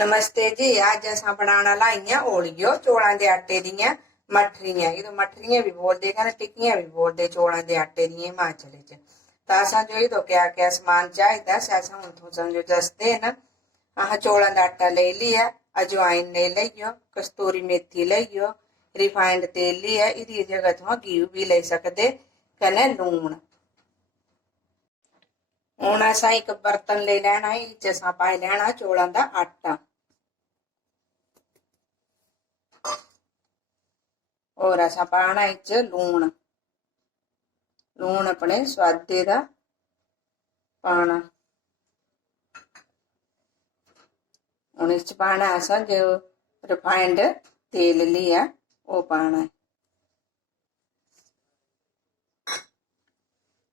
नमस्ते जी। अज असा बनाना लाइया ओलियो चौलों के आटे दियां मठरियां। ये तो मठरियां भी बोलते हैं, टिक्कियां भी बोलते चौलों के आटे दी हिमाचल च। तो असा जो तो क्या क्या समान चाहिए असा हूं तुम समझो दसते ना। अह चौलों का आटा ले लिया, अजवाइन ले लियो, कस्तूरी मेथी लियो, रिफाइंड तेल लिया, इदी जगह तुम घी भी ले सकते, कने लूण। हूं असा एक बर्तन ले लेना, इच असा पाई लेना चौलों का आटा और असा पाना इच लूण। लूण अपने स्वादे दा पाना। हुण इच पाना असा जो रिफाइंड तेल लिया वो पाना।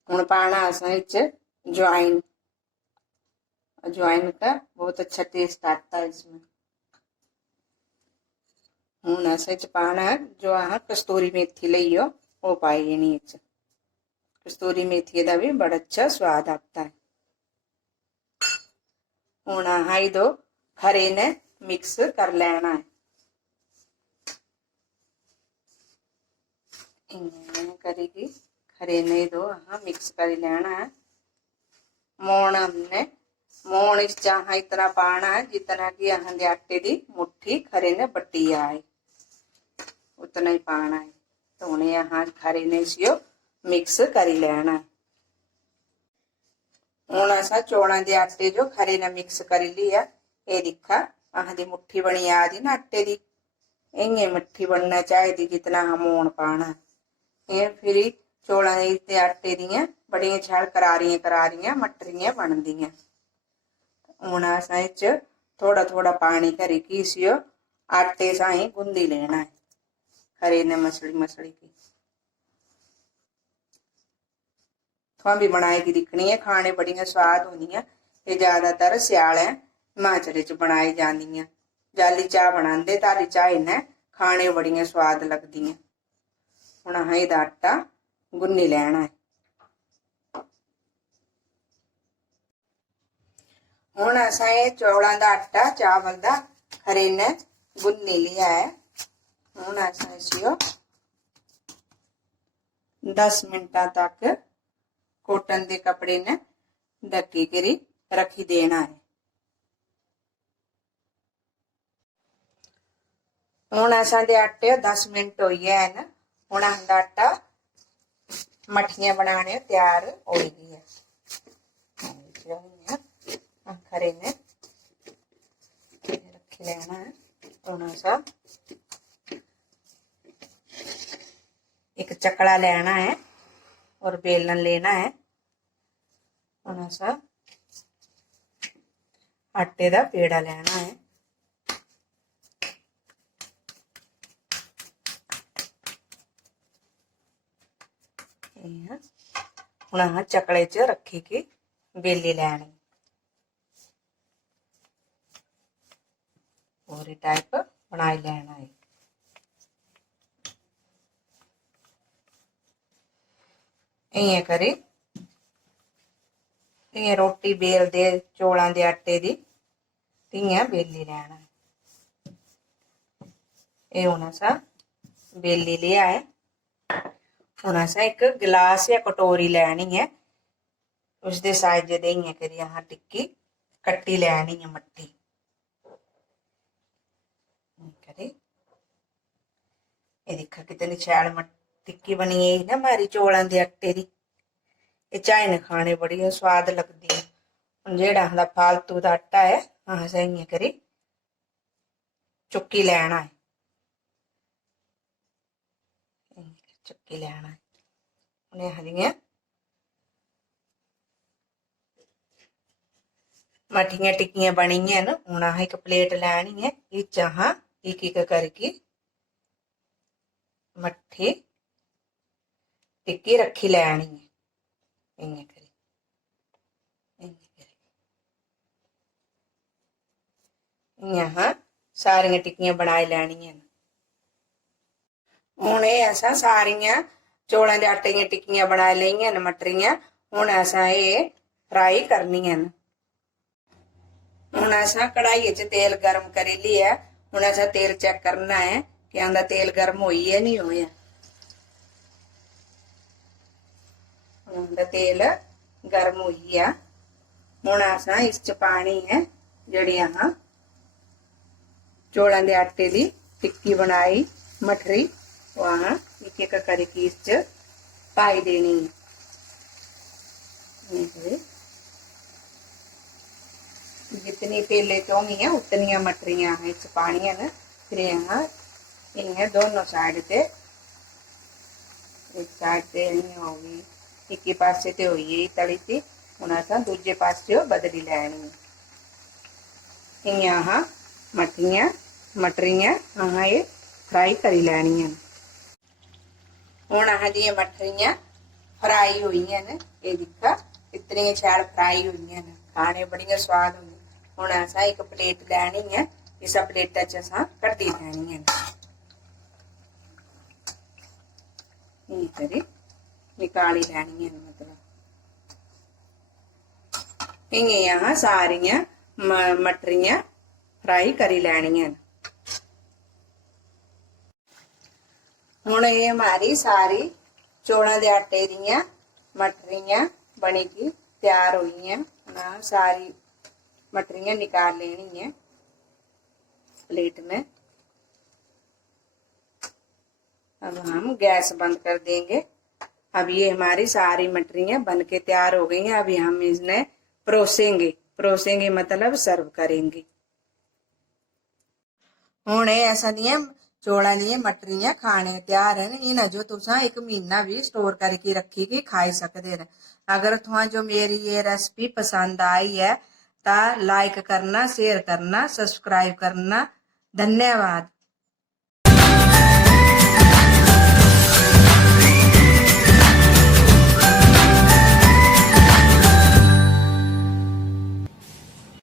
हुण पाना असा इच ज्वाइन। अजवाइन का बहुत अच्छा टेस्ट आता है इसमें। हूं असा इच पाना जो कस्तूरी मेथी लियो वो पाई देनी इच। कस्तूरी मेथी का भी बड़ा अच्छा स्वाद आता है। हूं हाई दो खरे ने मिक्स कर लेना है। करेगी खरे ने दो मिक्स कर लेना है। मोण हमने मोण इस चाह इतना पाना है जितना कि अहं आटे की मुट्ठी खरे ने बट्टी आए उतना ही पाना है। तो उन्हें यहाँ खरे ने इसको मिक्स कर लेना है। हूं असा चौलों के आटे जो खरे ने मिक्स कर लिया, ये दिखा अह दी मुट्ठी बनी आ दी ना आटे की। इं मुट्ठी बनना चाहिए जितना हम मोण पाना। ये फिर चौलों के आटे दियां बड़ियां छैल करारियां मटरियां बनदियां। हूं असा इच थोड़ा थोड़ा पानी करी की इसियो आटे साई गूंदी लेना है खरे ने मसली मसली की। थोड़ा भी बनाए की दिखनी है, खाने बड़ियां स्वाद होंदियां। ये ज्यादातर स्याले हिमाचल च बनाई जांदियां। जाली चाह बनांदे ताली चाह इन्हें खाने बड़ियां स्वाद लगदियां। हुण अहां इहदा आटा गुन्नी लेना है। हूं असा ये चौलों का आटा चावल का खरे ने गुन्नी लिया है। हूं असा इसियो 10 मिनट तक कॉटन के कपड़े ने ढकी करी रखी देना है। हूं असा दे आटे 10 मिनट हो गए हैं। हूं अहां आटा मठियां बनाने तैयार हो गई है। खरे ने रखी लेना है। हूं असा एक चकला लेना है और बेलन लेना है। हूं असा आटे का पेड़ा लेना है। हुण अहां चकले च रखी की बेली लैनी और टाइप बनाई लेना है। इं करी इं रोटी बेल दे चौलों के आटे की तियां बेली लेना है। ये हुण असा बेली लिया है। हुण असा एक गिलास या कटोरी लैनी है, उसके साइज दे इं करी अहां टिक्की कट्टी लैनी है मट्ठी करी। ये दिखा कितनी छैल टिक्की बनी है ना हमारी चौलों के आटे की। ये चाय ने खाने बड़ी स्वाद लगती है। हुण जेड़ा अहां दा फालतू दा आटा है अहां इं करी चुक्की लेना है। चुक्की लेना है। उन्हें हरियां मठियां टिक्कियां बनी हैं। हूं अहां एक प्लेट लैनी है, इच अहां एक एक करके मट्ठी टिक्की रखी लैनी है। इं करी इं अहां सारियां टिक्कियां बनाई लैनियां। हुण ये असां सारियां चौलों के आटे दियां टिक्कियां बनाई लईयां न मटरियां। हुण असां ये फ्राई करनियां न। हुण असा कढ़ाई च तेल गर्म करी लिया। हुण असा तेल चेक करना है कि आंदा तेल गर्म होई है नहीं होया। आंदा तेल गर्म होई है। हुण असा इस च पानी है जिहड़ी अहां चौलां दे आटे दी टिक्की बनाई मठरी, वहां एक एक करके इस च पाई देनी है। जितनी पहले चौंगी है उतनी मटरियां इस पानी है ना। फिर यहाँ इन्हें दोनों साइड ते, एक साइड ते होगी एक ही पासे ते हुई है तली थी। हुण असां दूजे पासे बदली लैनी। यहाँ मटरियां अहां ये फ्राई करी लैनियां। हुण अहां दी मटरियां फ्राई हुई न, ये दिखा इतनी शैल फ्राई हुई न, खाने बड़ियां स्वाद होंदी। हुण असां एक प्लेट लैनी है, इस प्लेटा च असां कड्ढी लैनी है। इस करी निकाली लैनी है। मतलब इयां यहाँ सारियां मटरियां फ्राई करी लैनियां। हुण ये हमारी सारी चौलां दे आटे दियां मटरियां बनी की तैयार हुई हैं। सारी मटरियां निकाल लेनी है प्लेट में। अब हम गैस बंद कर देंगे। अब ये हमारी सारी मटरियां बन के तैयार हो गई हैं। अभी हम इन्हें परोसेंगे मतलब सर्व करेंगे। हुण ऐसा दियां चौलां दियां मटरियां खाने तैयार हैं। इन्हें जो तुसां एक महीना भी स्टोर करके रखी की खाई सकते हैं। अगर तुहां जो मेरी ये रेसिपी पसंद आई है ता लाइक करना, शेयर करना, सब्सक्राइब करना। धन्यवाद।